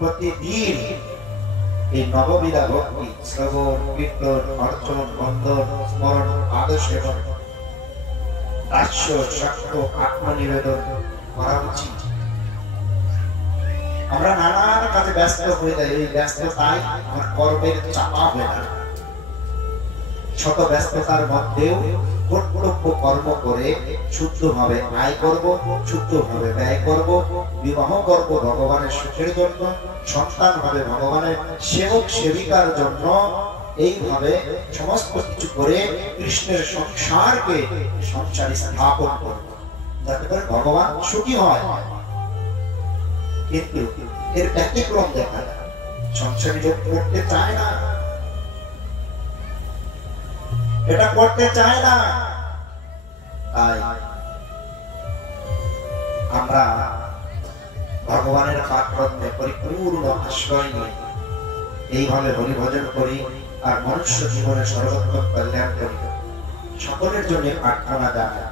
প্রতিদিন এই নববিধা ভক্তি শ্রবণ কীর্তন অর্চন বন্ধন স্মরণ আদর্শন দাস্য সাক্ষ্য আত্মনিবেদন করা উচিত। আমরা নানান কাজে ব্যস্ত হয়ে যাই, এই ব্যস্ততায় আমার কর্মের চাপা হয়ে যায়। শত ব্যস্ততার মধ্যেও কর্তব্য কর্ম করে শুদ্ধভাবে আয় করব, শুদ্ধভাবে ব্যয় করব, বিবাহ করব ভগবানের সুখের জন্য, সন্তান হবে ভগবানের সেবক সেবিকার জন্য। এইভাবে সমস্ত কিছু করে কৃষ্ণের সংসারকে সংসারে স্থাপন করব, যাতে করে ভগবান সুখী হয়। কিন্তু এর ব্যতিক্রম দেখা যায়, সংসারী যোগ করতে চায় না, এটা করতে চায় না। তাই আমরা ভগবানের পাদপদ্মে পরিপূর্ণ আশ্রয় নিয়ে এইভাবে হরিভজন করি আর মনুষ্য জীবনে সর্বোত্তম কল্যাণ করি। সকলের জন্য প্রার্থনা জানাই।